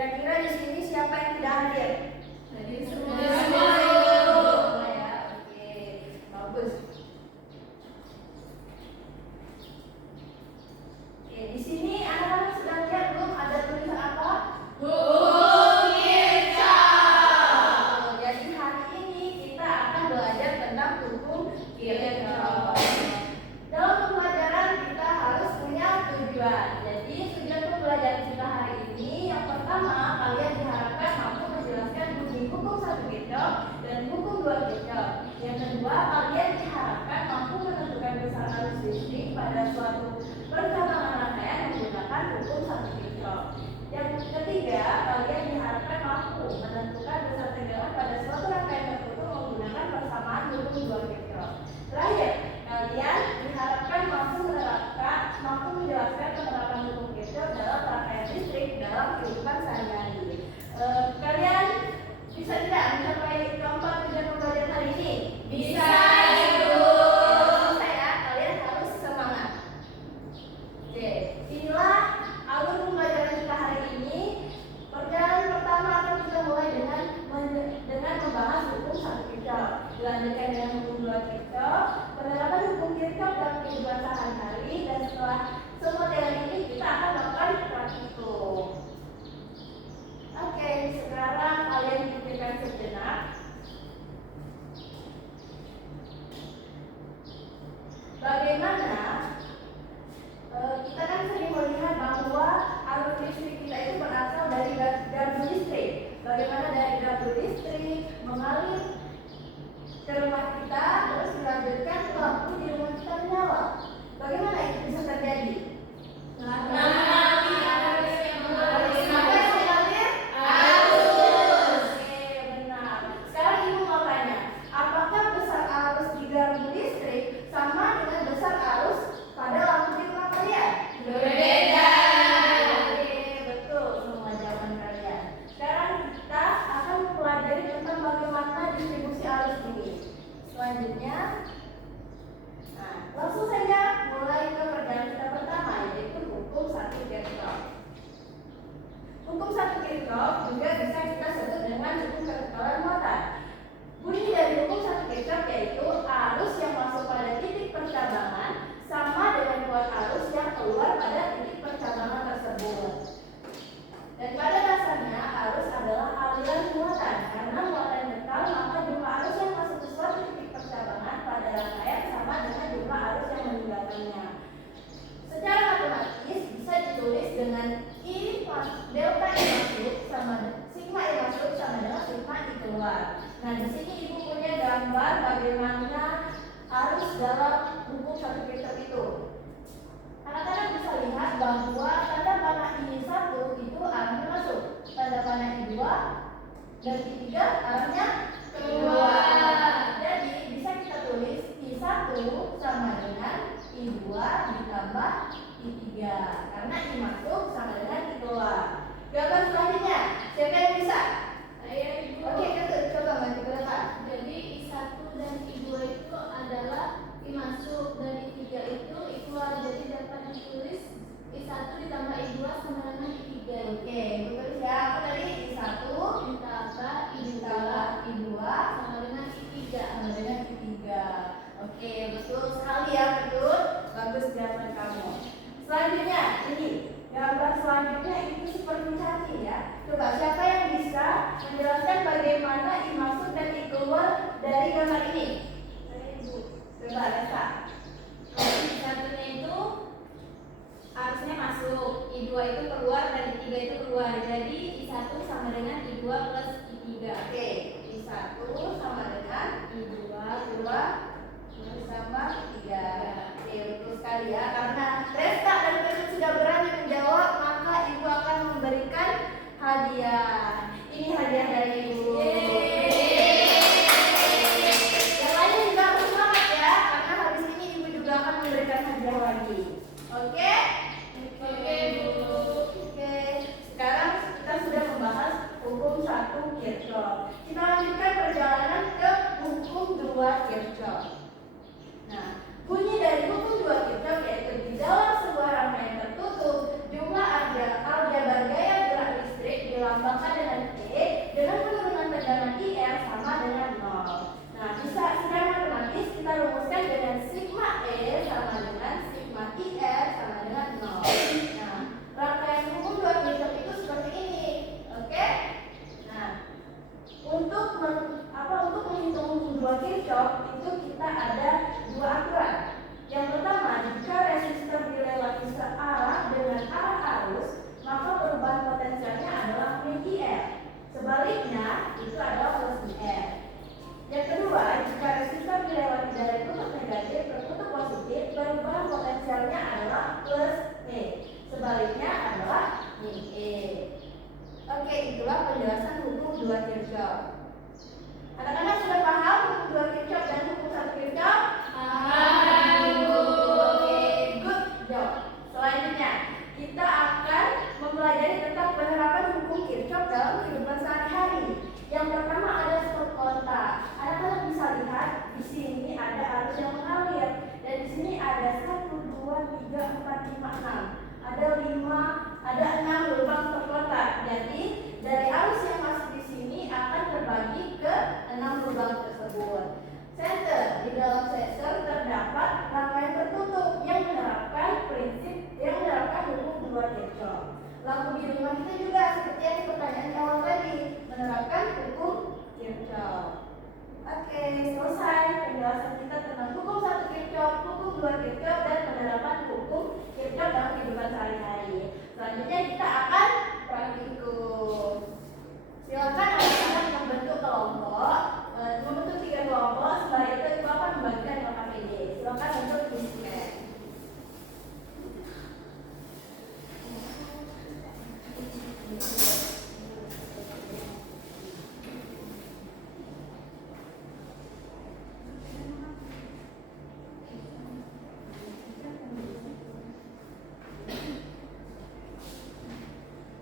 Kira-kira di sini siapa yang tidak hadir? Hadir Semua semua. ya. Oke, bagus. Oke, di sini anak-anak sudah lihat belum ada tulisan apa? Hukum Kirchhoff. Jadi hari ini kita akan belajar tentang hukum Kirchhoff. Dalam pembelajaran kita harus punya tujuan. Jadi tujuan pembelajaran kita hari ini yang pertama, kalian diharapkan mampu menjelaskan bunyi hukum 1 Kirchhoff dan hukum 2 Kirchhoff. Yang kedua, kalian diharapkan mampu menentukan besaran arus listrik pada suatu perkembangan rangkaian menggunakan hukum 1 Kirchhoff. Yang ketiga, kalian diharapkan mampu menentukan besar tegangan pada suatu rangkaian tertentu menggunakan persamaan hukum 2 Kirchhoff. Terakhir, kalian diharapkan mampu menjelaskan penerapan hukum Kirchhoff dalam rangkaian listrik dalam kehidupan sehari-hari. Kalian bisa tidak mencapai keempat tujuan pembelajaran hari ini? Bisa, Ibu. Ibu. Ya, kalian harus semangat. Oke, inilah alur pembelajaran kita hari ini. Perjalanan pertama akan kita mulai dengan membahas hukum 1 Kirchhoff. Dilanjutkan dengan hukum 2 Kirchhoff, penerapan hukum Kirchhoff dalam kehidupan sehari-hari, dan setelah semua dengan ini kita akan melakukan praktikum. Oke, sekarang kalian pikirkan sejenak. Bagaimana kita kan sering melihat bahwa arus listrik kita itu berasal dari gardu listrik. Bagaimana dari gardu listrik mengalir ke rumah kita, terus dilanjutkan lampu di rumah kita menyala. Bagaimana itu bisa terjadi? Karena arus yang mengalir. Apa yang mengalir? Arus. Oke, benar. Sekarang ibu mau tanya, apakah besar arus di gardu listrik sama dengan besar arus pada lampu di rumah kalian? Berbeda. Oke, betul semua jawaban kalian. Sekarang kita akan mempelajari tentang bagaimana distribusi arus ini. Selanjutnya, langsung saja mulai ke perjalanan kita pertama, yaitu hukum 1 Kirchhoff. Hukum 1 Kirchhoff juga bisa kita sebut dengan hukum kekebalan muatan. Bunyi dari hukum 1 Kirchhoff yaitu arus yang masuk pada titik percabangan sama dengan muat arus yang keluar pada titik percabangan tersebut. Dan pada dasarnya arus adalah aliran muatan. Karena muatan netral, maka jumlah arus yang masuk ke suatu titik percabangan pada rangkaian sama dengan jumlah arus yang meninggalkannya. Secara matematis bisa ditulis dengan delta I masuk sama sigma I masuk sama dengan sigma I keluar. Nah, di sini ibu punya gambar bagaimana arus dalam hukum 1 Kirchhoff itu. Anak-anak bisa lihat bahwa tanda panah I1 itu arahnya masuk, tanda panah I2 dan I3 arahnya keluar. Jadi bisa kita tulis I1 sama dengan I2 ditambah I3 karena I masuk sama dengan I keluar. Gambar selanjutnya, siapa yang bisa? Saya, Ibu. Oke, kita coba maju ke depan. Jadi I1 dan I2 itu adalah I masuk dan I3 itu I keluar. Jadi dapat ditulis I1 ditambah I2 sama dengan I3. Oke, betul ya. Apa tadi? I1 Ditambah ditambah I2 sama dengan I3. sama dengan I3. Oke, betul sekali ya, betul. Bagus jawaban kamu. Selanjutnya, ini gambar selanjutnya itu seperti cacing ya. Coba siapa yang bisa menjelaskan bagaimana I masuk dan I keluar dari gambar ini? Saya, Ibu. Coba Lesa. I1-nya itu arusnya masuk, I2 itu keluar dan I3 itu keluar. Jadi I1 sama dengan I2 plus I3. Oke, I1 sama dengan I2 I2 sama I3. Oke, betul sekali ya. Karena Resta dan Pedro sudah berani menjawab, maka ibu akan memberikan hadiah. Ini hadiah dari ibu. Yang lainnya juga harus semangat ya, karena habis ini ibu juga akan memberikan hadiah lagi. Oke? Oke, Bu. Oke. Sekarang kita sudah membahas hukum 1 Kirchhoff. Kita lanjutkan perjalanan ke hukum 2 Kirchhoff. Nah, bunyi dari hukum 2 Kirchhoff yaitu di dalam sebuah rangkaian tertutup, jumlah aljabar gaya gerak listrik di lampu dilambangkan dengan E dengan penurunan tegangan IR sama dengan 0. Nah, bisa secara matematis kita rumuskan dengan sigma E sama dengan sigma IR sama dengan 0. Nah, rangkaian hukum dua Kirchhoff itu seperti ini. Oke? Nah, untuk menghitung hukum dua Kirchhoff itu kita ada dua aturan. Yang pertama, jika resistor dilewati searah dengan arah arus, maka perubahan potensialnya adalah min IR. Sebaliknya, itu adalah plus IR. Yang kedua, jika resistor dilewati dari kutub negatif ke kutub positif, perubahan potensialnya adalah plus E. Sebaliknya adalah min E. Oke, itulah penjelasan hukum dua Kirchhoff. Anak-anak sudah paham hukum dua Kirchhoff dan hukum satu Kirchhoff? Oke, good job. Selanjutnya, kita akan mempelajari tentang penerapan hukum Kirchhoff dalam kehidupan sehari-hari. Yang pertama ada struk kontak. Anak-anak bisa lihat di sini ada arus yang mengalir dan di sini ada 1, 2, 3, 4, 5, 6. Ada 6 lubang struk kontak. Jadi dari arus yang masuk di sini akan terbagi ke 6 lubang tersebut. Sensor, di dalam sensor terdapat rangkaian tertutup yang menerapkan hukum dua Kirchhoff. Lampu di rumah kita juga seperti yang pertanyaan awal tadi, menerapkan hukum Kirchhoff. Oke, selesai penjelasan kita tentang hukum satu Kirchhoff, hukum dua Kirchhoff, dan penerapan hukum Kirchhoff dalam kehidupan sehari-hari. Selanjutnya kita akan praktikum. Silakan anak-anak membentuk kelompok, membentuk 3 kelompok. Setelah itu ibu akan membagikan ke KPD. Silakan untuk display.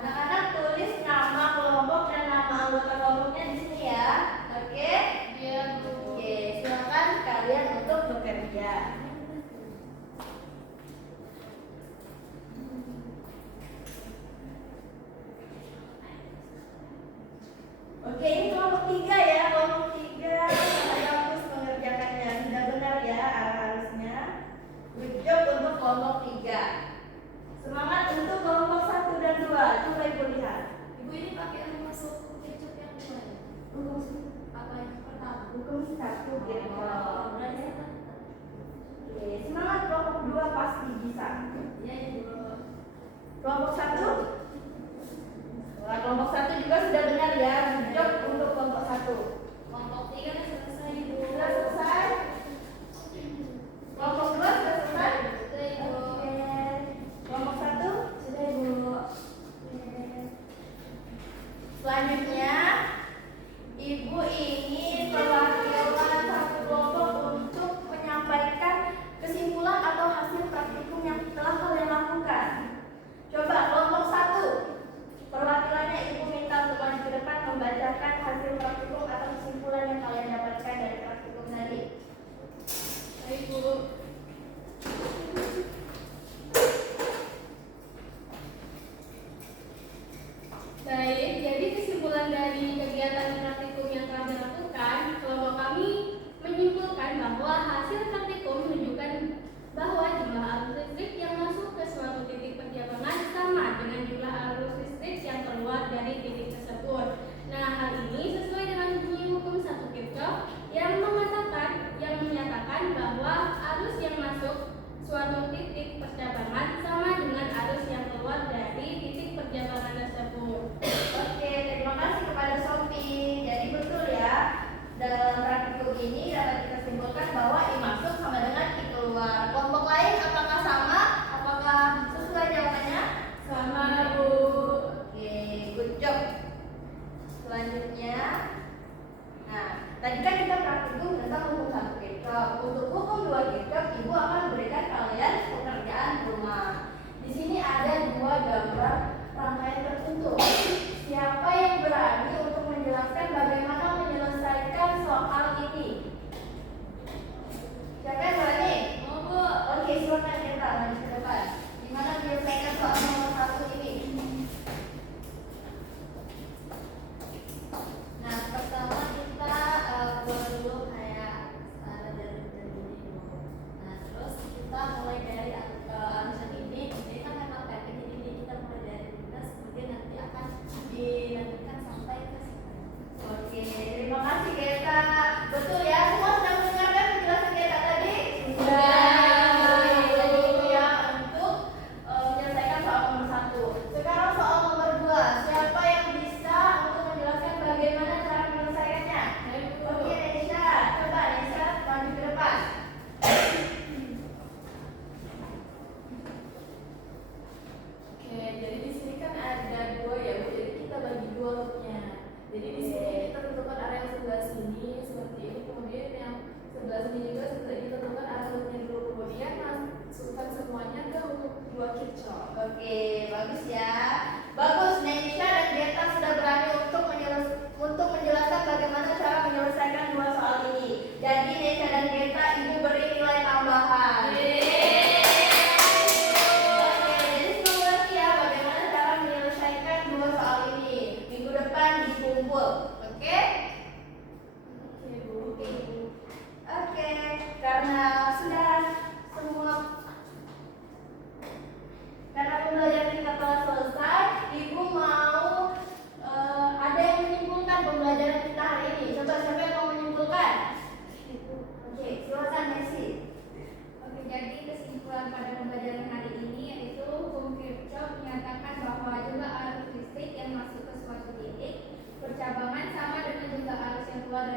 Anak-anak tulis nama kelompok dan nama anggota kelompoknya di sini ya. Oke? Iya, Bu. Oke, silakan kalian untuk bekerja. Oke, ini kelompok 3 ya. Kelompok 3 saya harus mengerjakannya. Sudah benar ya arah-arusnya. Good job untuk kelompok 3. Semangat untuk kelompok 1 dan 2. Coba ibu lihat. Ibu ini pakai masuk Kirchhoff yang mana? Apa yang pertama? Hukum 1 Kirchhoff. Berarti kan? Oke, semangat kelompok 2 pasti bisa. Iya, Ibu. Kelompok 1. Wah, kelompok 1 juga sudah benar ya. Good job untuk kelompok 1. Kelompok 3 udah selesai, Ibu. Sudah selesai. Kelompok 2 sudah selesai. Sudah, Ibu. Oke. Kelompok 1 sudah ibu. Oke. Selanjutnya, ibu ingin perwakilan satu kelompok untuk menyampaikan kesimpulan atau hasil praktikum yang telah kalian lakukan. Coba kelompok 1. Perwakilannya ibu minta untuk maju ke depan membacakan hasil praktikum atau kesimpulan yang kalian dapatkan dari praktikum tadi. Baik, Bu. Baik, jadi kesimpulan dari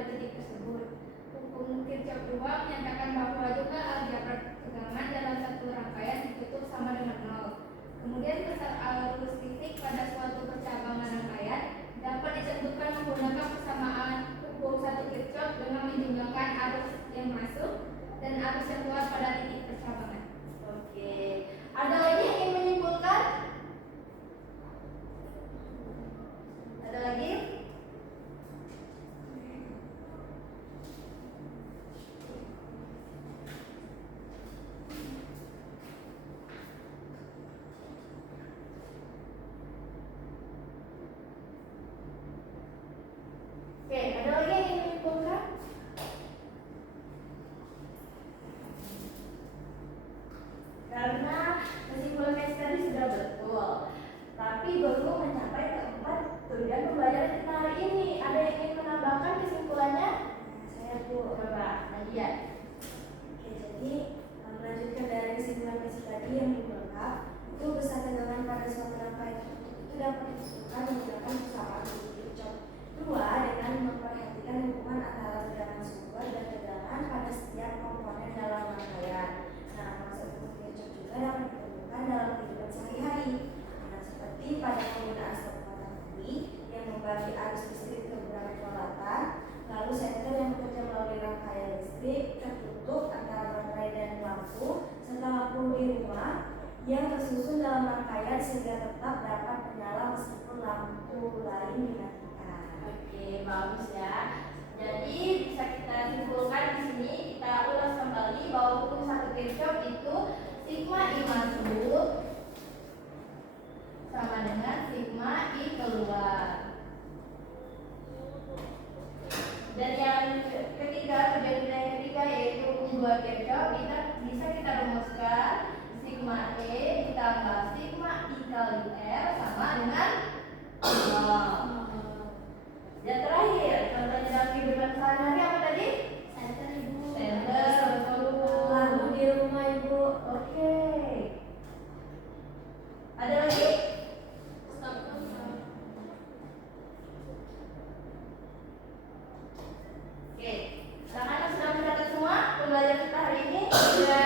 titik tersebut. Hukum Kirchhoff 2 menyatakan bahwa juga algebra tegangan dalam satu rangkaian ditutup sama dengan nol. Kemudian besar arus titik pada suatu percabangan rangkaian dapat ditentukan menggunakan persamaan hukum satu Kirchhoff dengan menjumlahkan arus yang masuk dan arus yang keluar pada titik percabangan. Oke. Ada lagi yang ingin menyimpulkan? Ada lagi? Oke, ada lagi yang ingin menyimpulkan? Karena kesimpulan case tadi sudah betul, tapi belum mencapai keempat tujuan pembelajaran kita hari ini. Ada yang ingin menambahkan kesimpulannya? Saya Bu. Coba, Nadia. Oke, jadi melanjutkan dari kesimpulan case tadi yang belum lengkap, itu besar tegangan pada suatu rangkaian tertutup itu dapat ditentukan menggunakan persamaan hukum Kirchhoff. Dua, dengan memperhatikan hubungan antara tegangan sumber dan tegangan pada setiap komponen dalam rangkaian. Nah, konsep hukum Kirchhoff juga dapat ditemukan dalam kehidupan sehari-hari. Nah, seperti pada penggunaan stop kontak tadi yang membagi arus listrik ke beberapa peralatan, lalu senter yang bekerja melalui rangkaian listrik tertutup antara baterai dan lampu, serta lampu di rumah yang tersusun dalam rangkaian sehingga tetap dapat menyala meskipun lampu lain dimatikan. Oke, bagus ya. Jadi bisa kita simpulkan di sini, kita ulas kembali bahwa hukum satu Kirchhoff itu sigma I masuk sama dengan sigma I keluar. Dan yang ketiga, tujuan kita yang ketiga yaitu hukum 2 Kirchhoff, bisa kita rumuskan sigma E ditambah sigma I kali R sama dengan 0. Dan terakhir, contohnya dalam kehidupan sehari-hari apa tadi? Center Ibu. Center, betul. Lampu di rumah Ibu. Oke. Ada lagi? Stop. Oke. Anak-anak sudah mencatat semua pembelajaran kita hari ini? Sudah